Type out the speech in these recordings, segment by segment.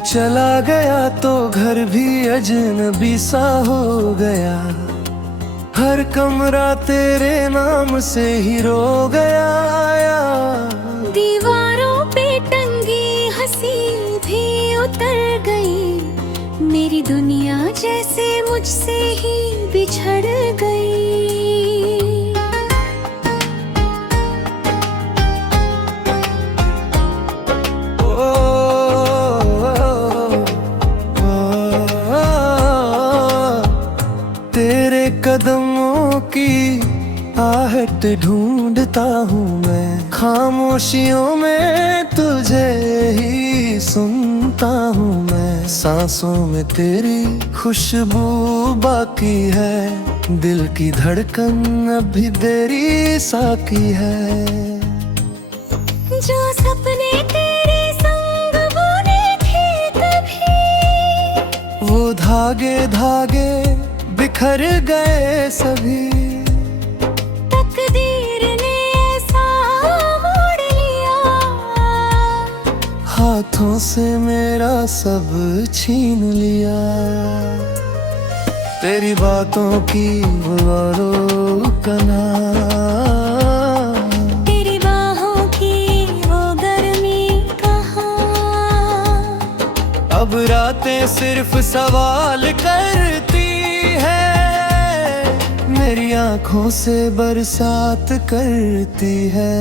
चला गया तो घर भी अजनबी सा हो गया। हर कमरा तेरे नाम से ही रो गया। दीवारों पे टंगी हंसी भी उतर गई। मेरी दुनिया जैसे मुझसे ही बिछड़ गई। तेरे कदमों की आहट ढूंढता हूँ मैं, खामोशियों में तुझे ही सुनता हूँ मैं। सांसों में तेरी खुशबू बाकी है, दिल की धड़कन अभी तेरी साकी है। जो सपने तेरे संग बुने थे तभी, वो धागे धागे बिखर गए सभी। तकदीर ने ऐसा मोड़ लिया, हाथों से मेरा सब छीन लिया। तेरी बातों की वो रोकना, तेरी बाहों की वो गर्मी कहाँ। अब रातें सिर्फ सवाल करती है, मेरी आंखों से बरसात करती है।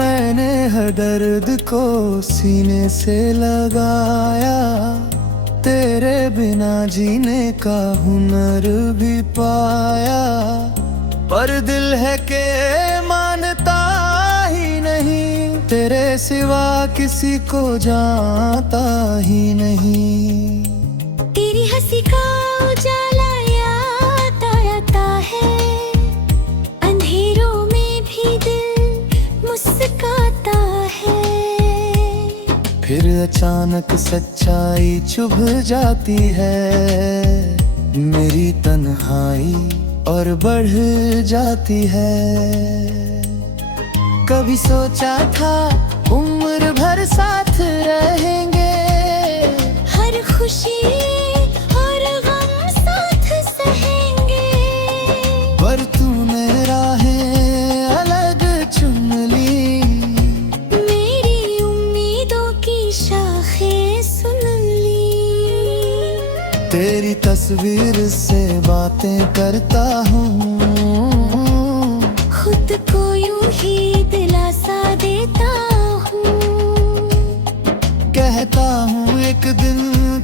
मैंने हर दर्द को सीने से लगाया, तेरे बिना जीने का हुनर भी पाया। पर दिल है के मानता ही नहीं, तेरे सिवा किसी को जानता ही नहीं। तेरी हंसी का उजाला याद आता है, अंधेरों में भी दिल मुस्कुराता है। फिर अचानक सच्चाई चुभ जाती है, मेरी तन्हाई और बढ़ जाती है। कभी सोचा था उम्र भर साथ रहेंगे, हर खुशी और गम साथ सहेंगे। पर तूने राहें अलग चुन ली, मेरी उम्मीदों की शाखें सुन ली। तेरी तस्वीर से बातें करता हूँ, खुद को यूं ही दिलासा देता हूँ। कहता हूँ एक दिन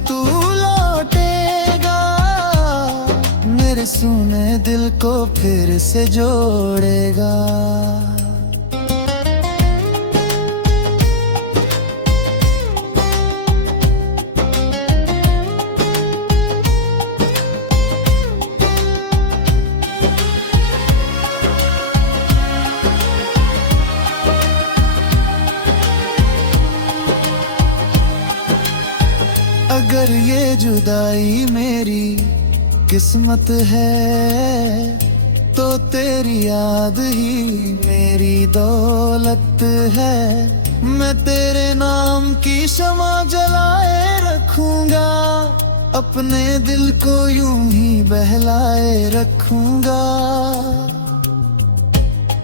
तू लौटेगा, मेरे सुने दिल को फिर से जोड़ेगा। अगर ये जुदाई मेरी किस्मत है, तो तेरी याद ही मेरी दौलत है। मैं तेरे नाम की शमा जलाए रखूंगा, अपने दिल को यूं ही बहलाए रखूंगा।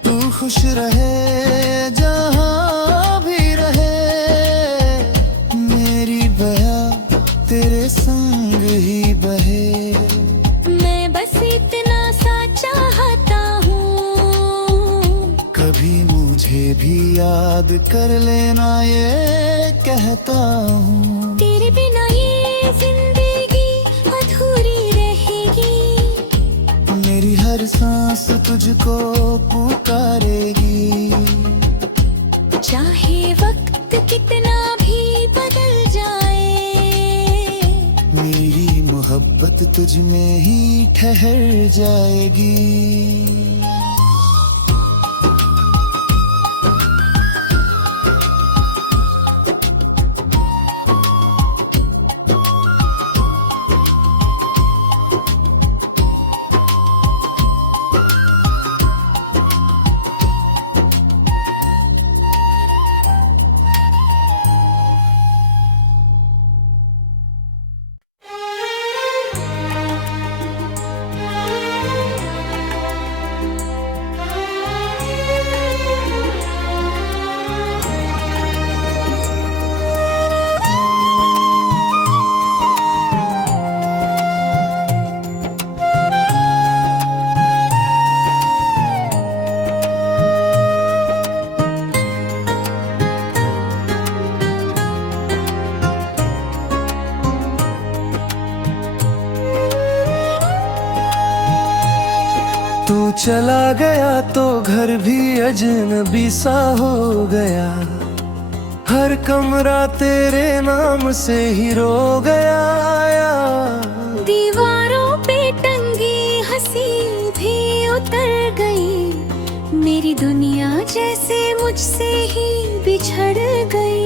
तू खुश रहे जहां भी रहे, मेरी बया तेरे संग ही बहे। मैं बस इतना सा चाहता हूँ, कभी मुझे भी याद कर लेना ये कहता हूँ। तेरे बिना ये जिंदगी अधूरी रहेगी, मेरी हर सांस तुझको पुकारेगी। चाहे वक्त कितना भी बदल जाए, मेरी मोहब्बत तुझ में ही ठहर जाएगी। तू चला गया तो घर भी अजनबी सा हो गया, हर कमरा तेरे नाम से ही रो गया। दीवारों पे टंगी हंसी भी उतर गई, मेरी दुनिया जैसे मुझसे ही बिछड़ गई।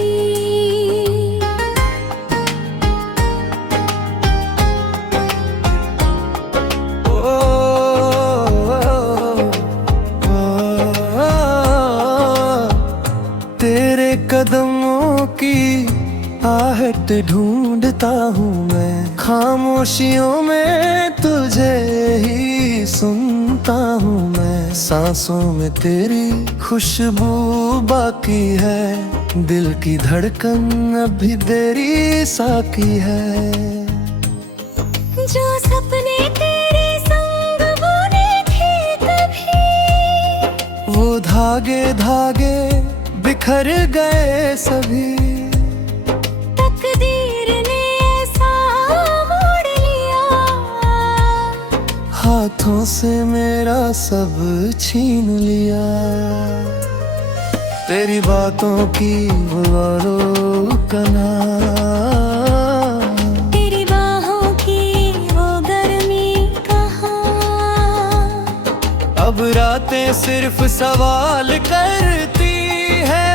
तेरे कदमों की आहट ढूंढता हूँ मैं, खामोशियों में तुझे ही सुनता हूँ मैं। सांसों में तेरी खुशबू बाकी है, दिल की धड़कन अभी तेरी साकी है। जो सपने तेरे संग बुने थे कभी, वो धागे धागे बिखर गए सभी। तकदीर ने ऐसा मोड़ लिया, हाथों से मेरा सब छीन लिया। तेरी बातों की वो कना, तेरी बाहों की वो गर्मी कहाँ। अब रातें सिर्फ सवाल करती है,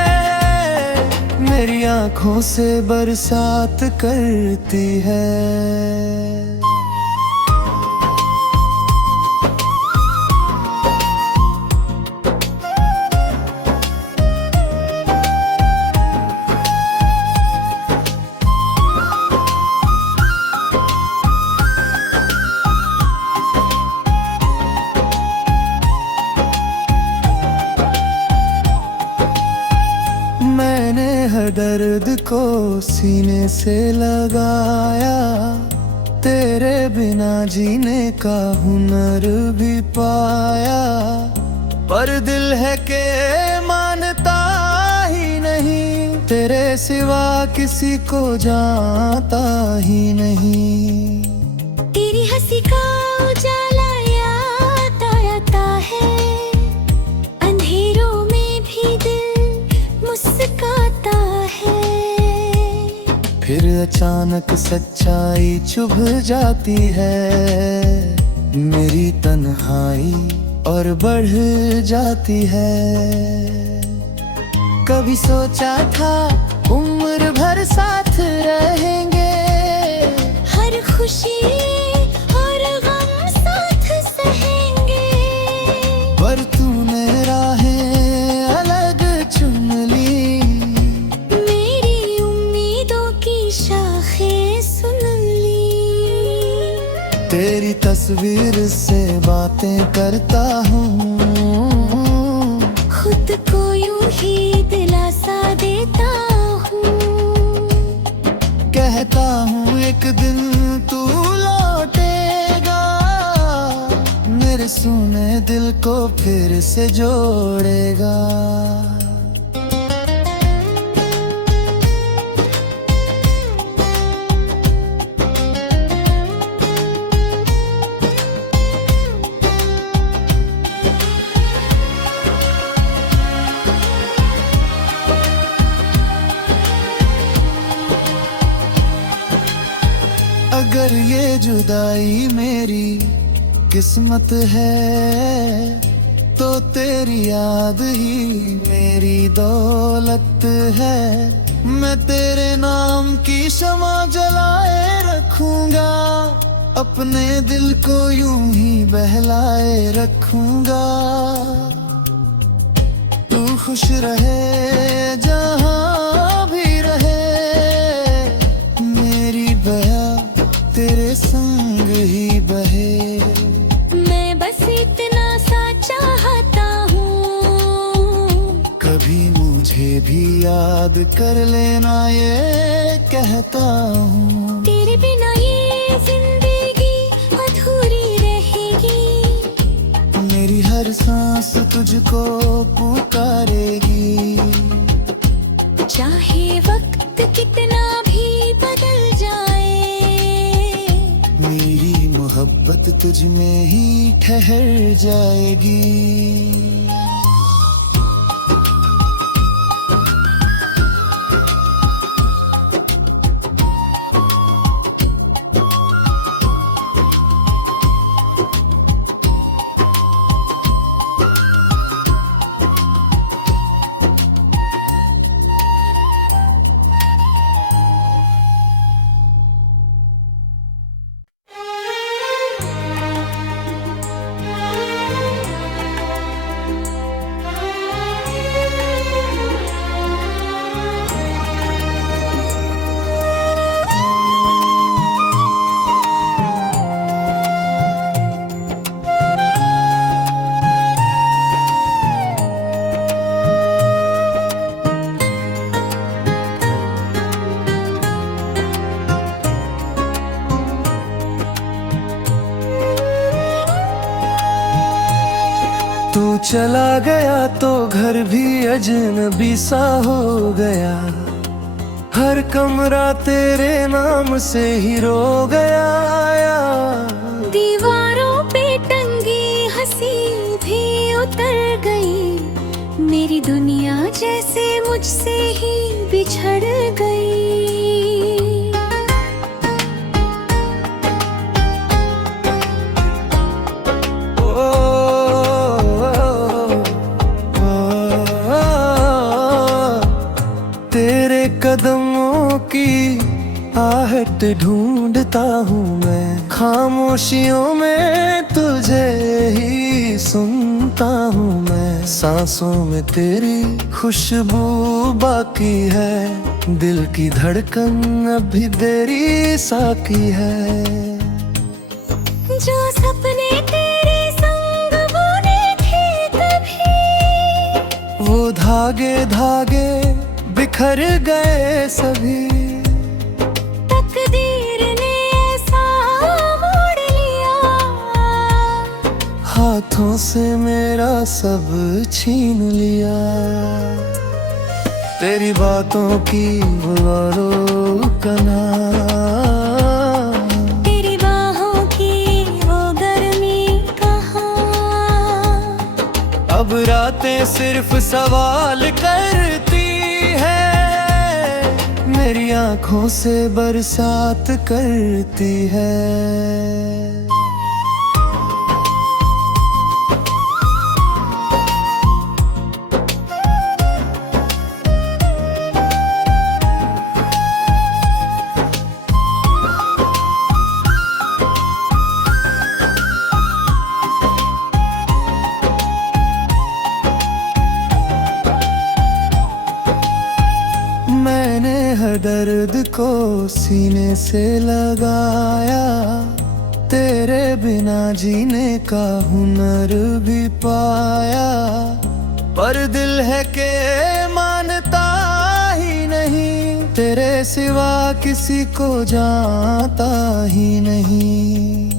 मेरी आंखों से बरसात करती है। मैंने हर दर्द को सीने से लगाया, तेरे बिना जीने का हुनर भी पाया। पर दिल है के मानता ही नहीं, तेरे सिवा किसी को जानता ही नहीं। तेरी हंसी का उजाला याद आता है, अंधेरों में भी दिल मुस्कुराता है। फिर अचानक सच्चाई चुभ जाती है, मेरी तन्हाई और बढ़ जाती है। कभी सोचा था उम्र भर साथ रहेंगे, हर खुशी और गम साथ सहेंगे। पर तूने राहें अलग चुन ली, मेरी उम्मीदों की शाखें सुन ली। तेरी तस्वीर से बातें करता हूँ, खुद को यूं ही दिलासा देता हूँ। कहता हूँ एक दिन तू लौटेगा, मेरे सुने दिल को फिर से जोड़ेगा। अगर ये जुदाई मेरी किस्मत है तो तेरी याद ही मेरी दौलत है। मैं तेरे नाम की शमा जलाए रखूंगा, अपने दिल को यूं ही बहलाए रखूंगा। तू खुश रहे जहां भी रहे, मेरी बया तेरे संग ही बहे। मैं बस इतना सा चाहता हूँ, कभी मुझे भी याद कर लेना ये कहता हूँ। तेरे बिना ये जिंदगी अधूरी रहेगी, मेरी हर सांस तुझको पुकारेगी। चाहे वक्त कितना भी बदल जाए, मेरी मोहब्बत तुझ में ही ठहर जाएगी। तू चला गया तो घर भी अजनबी सा हो गया, हर कमरा तेरे नाम से ही रो गया। दीवारों पे टंगी हंसी भी उतर गई, मेरी दुनिया जैसे मुझसे ही बिछड़ गई। तेरे कदमों की आहट ढूंढता हूँ मैं, खामोशियों में तुझे ही सुनता हूँ मैं। सांसों में तेरी खुशबू बाकी है, दिल की धड़कन अभी तेरी साकी है। जो सपने तेरे संग बुने थे कभी, वो धागे धागे बिखर गए सभी। तकदीर ने ऐसा मोड़ लिया, हाथों से मेरा सब छीन लिया। तेरी बातों की वो रोकना, तेरी बाहों की वो गर्मी कहाँ। अब रातें सिर्फ सवाल करती है, मेरी आंखों से बरसात करती है। मैंने हर दर्द को सीने से लगाया, तेरे बिना जीने का हुनर भी पाया। पर दिल है के मानता ही नहीं, तेरे सिवा किसी को जानता ही नहीं।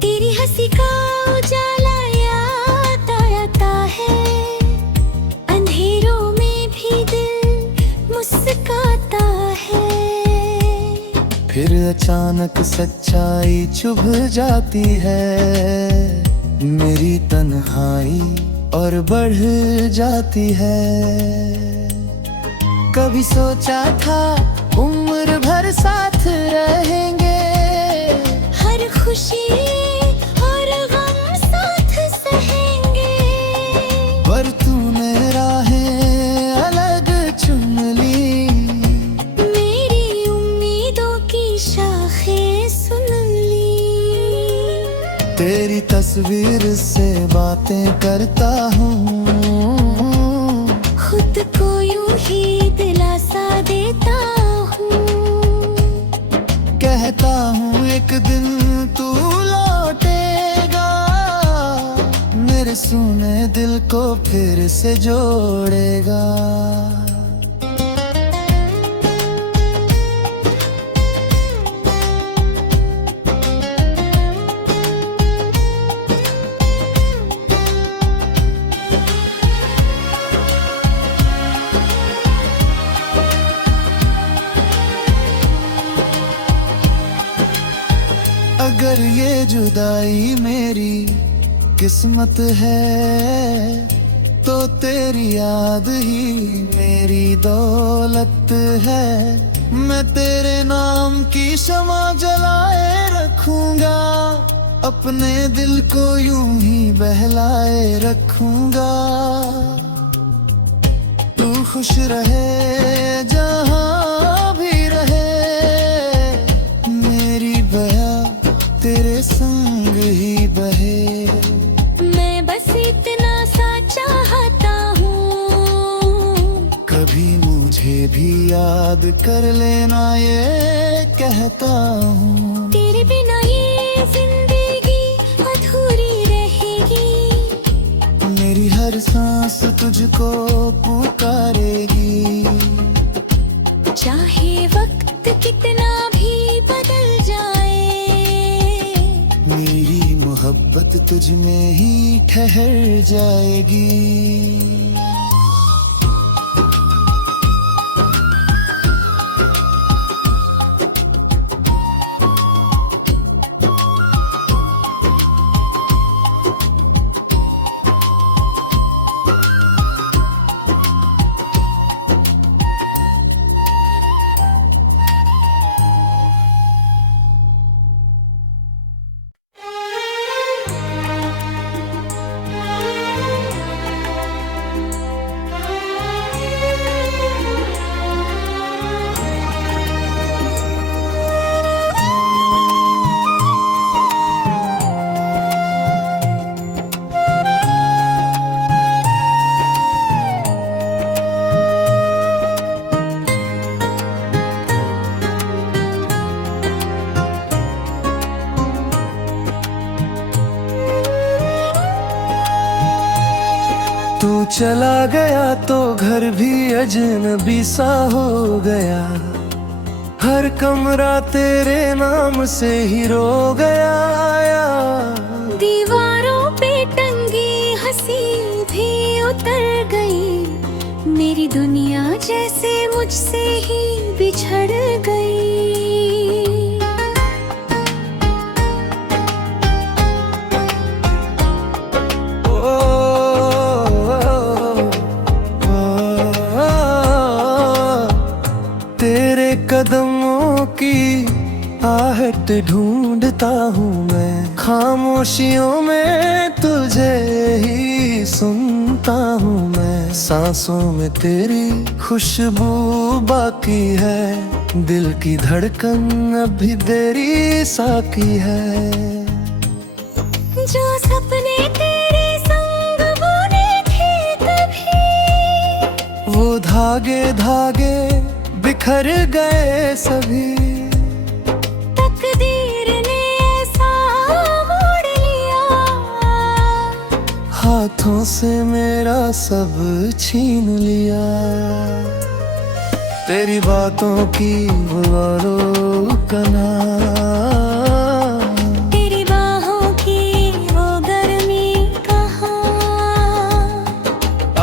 तेरी हंसी का उजाला याद आता है, अंधेरों में भी दिल मुस्कुराता है। फिर अचानक सच्चाई चुभ जाती है, मेरी तन्हाई और बढ़ जाती है। कभी सोचा था उम्र भर साथ रहेंगे, तेरी तस्वीर से बातें करता हूँ, खुद को यूं ही दिलासा देता हूँ। कहता हूँ एक दिन तू लौटेगा, मेरे सुने दिल को फिर से जोड़ेगा। अगर ये जुदाई मेरी किस्मत है, तो तेरी याद ही मेरी दौलत है। मैं तेरे नाम की शमा जलाए रखूंगा, अपने दिल को यूं ही बहलाए रखूंगा। तू खुश रहे जहां भी रहे, मेरी बया तेरे संग ही बहे। मैं बस इतना सा चाहता हूँ, कभी मुझे भी याद कर लेना, ये कहता हूँ। तेरे बिना ये जिंदगी अधूरी रहेगी, मेरी हर सांस तुझको पुकारेगी। चाहे वक्त कितना भी बदल जाए, मेरी मोहब्बत तुझ में ही ठहर जाएगी। तू चला गया तो घर भी अजनबी सा हो गया, हर कमरा तेरे नाम से ही रो गया। दीवारों पे टंगी हंसी भी उतर गई, मेरी दुनिया जैसे मुझसे ही बिछड़ गई। तेरे कदमों की आहट ढूंढता हूँ मैं, खामोशियों में तुझे ही सुनता हूँ मैं। सांसों में तेरी खुशबू बाकी है, दिल की धड़कन अभी तेरी साकी है। जो सपने तेरे संग बुने थे कभी, वो धागे धागे बिखर गए सभी। तकदीर ने ऐसा मोड़ लिया, हाथों से मेरा सब छीन लिया। तेरी बातों की बुआलों कना, तेरी बाहों की वो गर्मी कहाँ।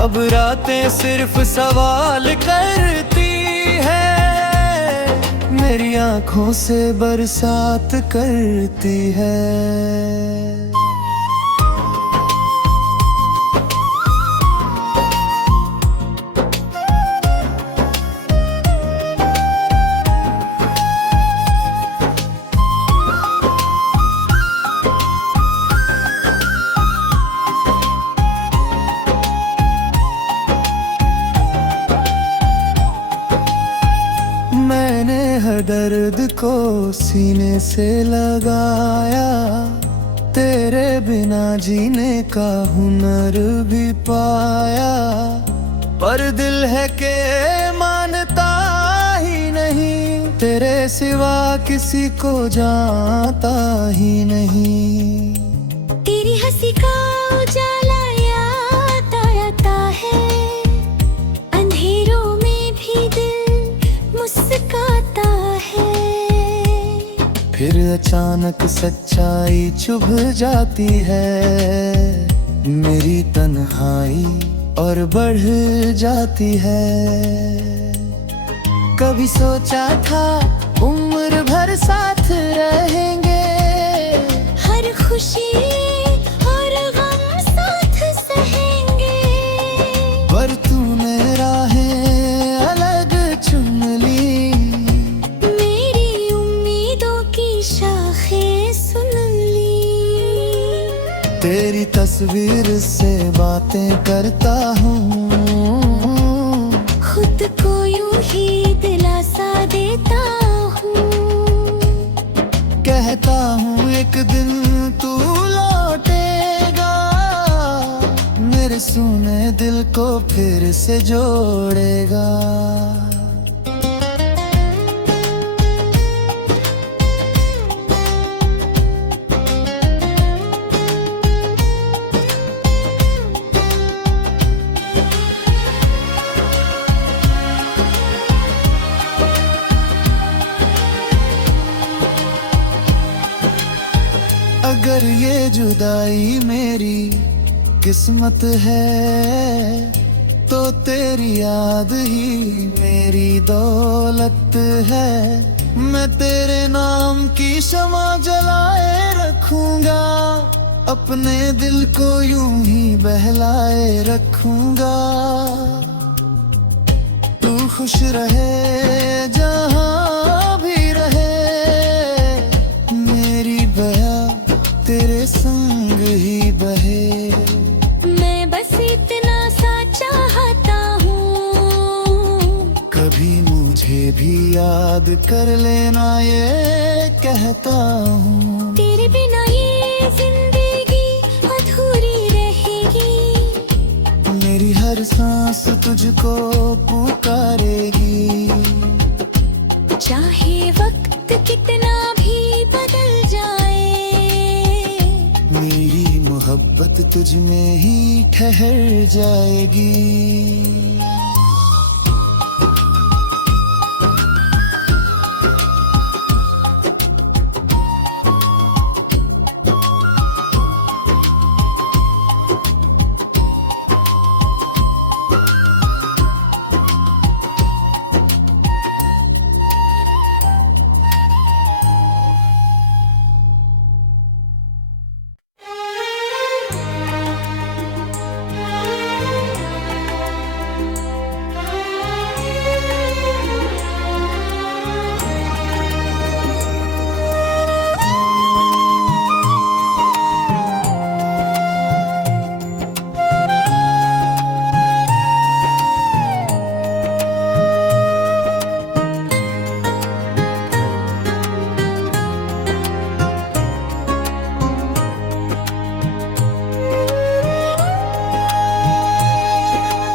अब रातें सिर्फ सवाल करती है, मेरी आंखों से बरसात करती है। दर्द को सीने से लगाया, तेरे बिना जीने का हुनर भी पाया, पर दिल है के मानता ही नहीं, तेरे सिवा किसी को जानता ही नहीं। तेरी हंसी का उजाला याद आता है, अंधेरों में भी दिल मुस्कुराता है। फिर अचानक सच्चाई चुभ जाती है, मेरी तन्हाई और बढ़ जाती है। कभी सोचा था उम्र भर साथ रहेंगे, हर खुशी और गम साथ सहेंगे, पर तूने राहें अलग चुन ली, मेरी उम्मीदों की शाखें सुन ली। तेरी तस्वीर से बातें करता हूँ, खुद को यूं ही दिलासा देता हूँ, कहता हूँ एक दिन तू लौटेगा, मेरे सुने दिल को फिर से जोड़ेगा। अगर ये जुदाई मेरी किस्मत है, तो तेरी याद ही मेरी दौलत है। मैं तेरे नाम की शमा जलाए रखूंगा, अपने दिल को यूं ही बहलाए रखूंगा। तू खुश रहे जहां भी रहे, मेरी बया तेरे संग ही बहे। मैं बस इतना सा चाहता हूँ, कभी मुझे भी याद कर लेना ये कहता हूँ। तेरे बिना ये जिंदगी अधूरी रहेगी, मेरी हर सांस तुझको पुकारेगी। चाहे वक्त कितना भी बदल जाए, मेरी मोहब्बत तुझ में ही ठहर जाएगी।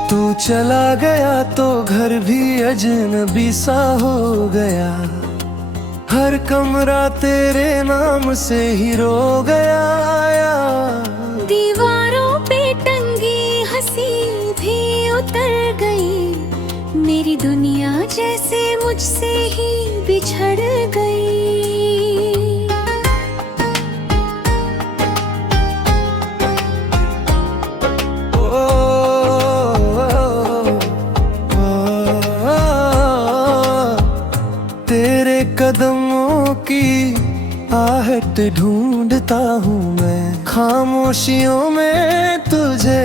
तू चला गया तो घर भी अजनबी सा हो गया, हर कमरा तेरे नाम से ही रो गया। दीवारों पे टंगी हंसी भी उतर गई, मेरी दुनिया जैसे मुझसे ही बिछड़ गई। तेरे कदमों की आहट ढूंढता हूँ मैं, खामोशियों में तुझे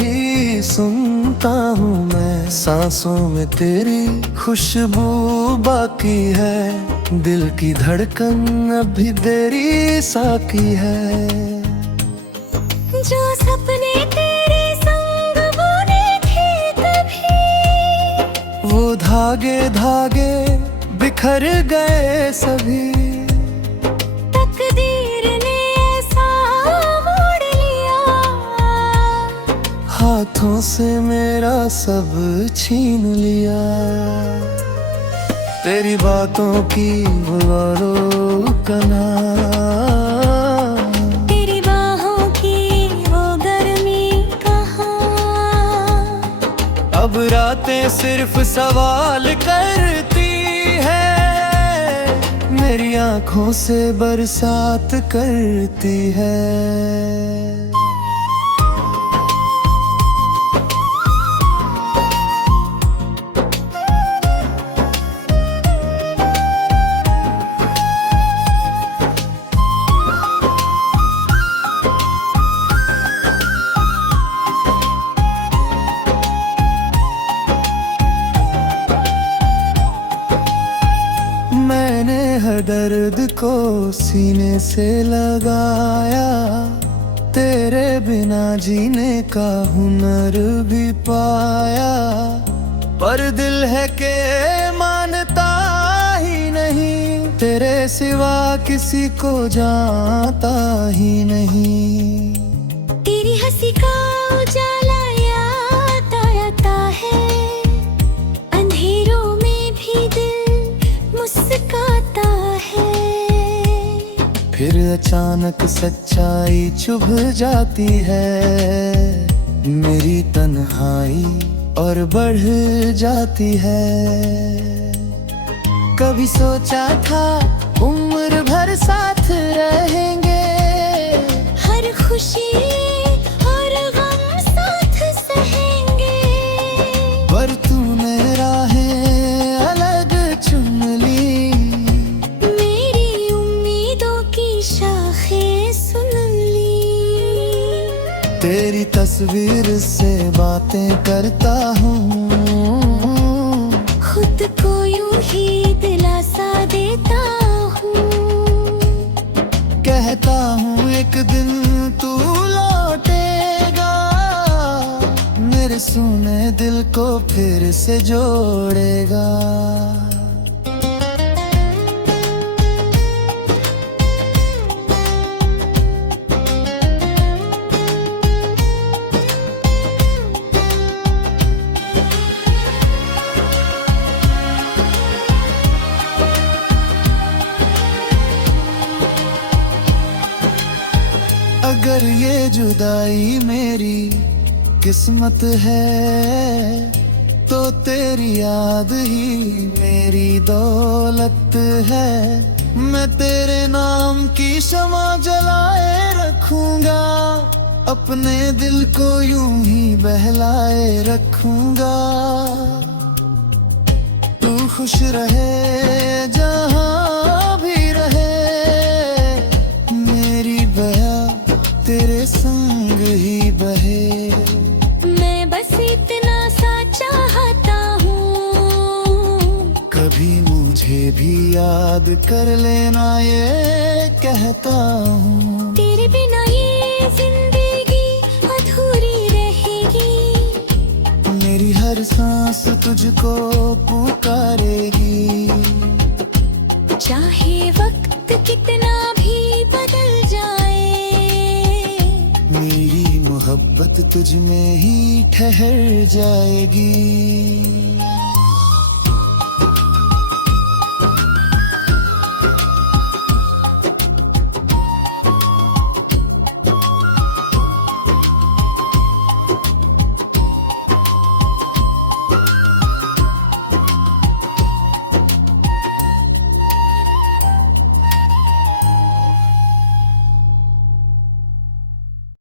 ही सुनता हूँ मैं। सांसों में तेरी खुशबू बाकी है, दिल की धड़कन अभी तेरी साकी है। जो सपने तेरे संग बुने थे कभी, वो धागे धागे बिखर गए सभी। तकदीर ने ऐसा से मेरा सब छीन लिया। तेरी बातों की गुबारों का नाम, तेरी बाहों की वो गर्मी कहाँ। अब रातें सिर्फ सवाल करती है, मेरी आंखों से बरसात करती है। मैंने हर दर्द को सीने से लगाया, तेरे बिना जीने का हुनर भी पाया। पर दिल है के मानता ही नहीं, तेरे सिवा किसी को जानता ही नहीं। तेरी हंसी का उजाला याद आता है, अंधेरों में भी दिल मुस्कुराता है। फिर अचानक सच्चाई चुभ जाती है, मेरी तन्हाई और बढ़ जाती है। कभी सोचा था उम्र भर साथ रहेंगे, हर खुशी और गम साथ सहेंगे। पर तूने राहें अलग चुन ली, मेरी उम्मीदों की शाखें सुन ली। तेरी तस्वीर से बातें करता हूँ, खुद को यूं ही दिलासा देता हूँ। कहता हूँ एक दिन तू लौटेगा, मेरे सुने दिल को फिर से जोड़ेगा। अगर ये जुदाई मेरी किस्मत है, तो तेरी याद ही मेरी दौलत है। मैं तेरे नाम की शमा जलाए रखूंगा, अपने दिल को यूं ही बहलाए रखूंगा। तू खुश रहे जहां भी रहे, मेरी बया तेरे संग ही बहे। मैं बस इतना सा चाहता हूँ, कभी मुझे भी याद कर लेना, ये कहता हूँ। तेरे बिना ये जिंदगी अधूरी रहेगी, मेरी हर सांस तुझको पुकारेगी। चाहे वक्त कितना भी बदल जाए, मेरी मोहब्बत तुझ में ही ठहर जाएगी।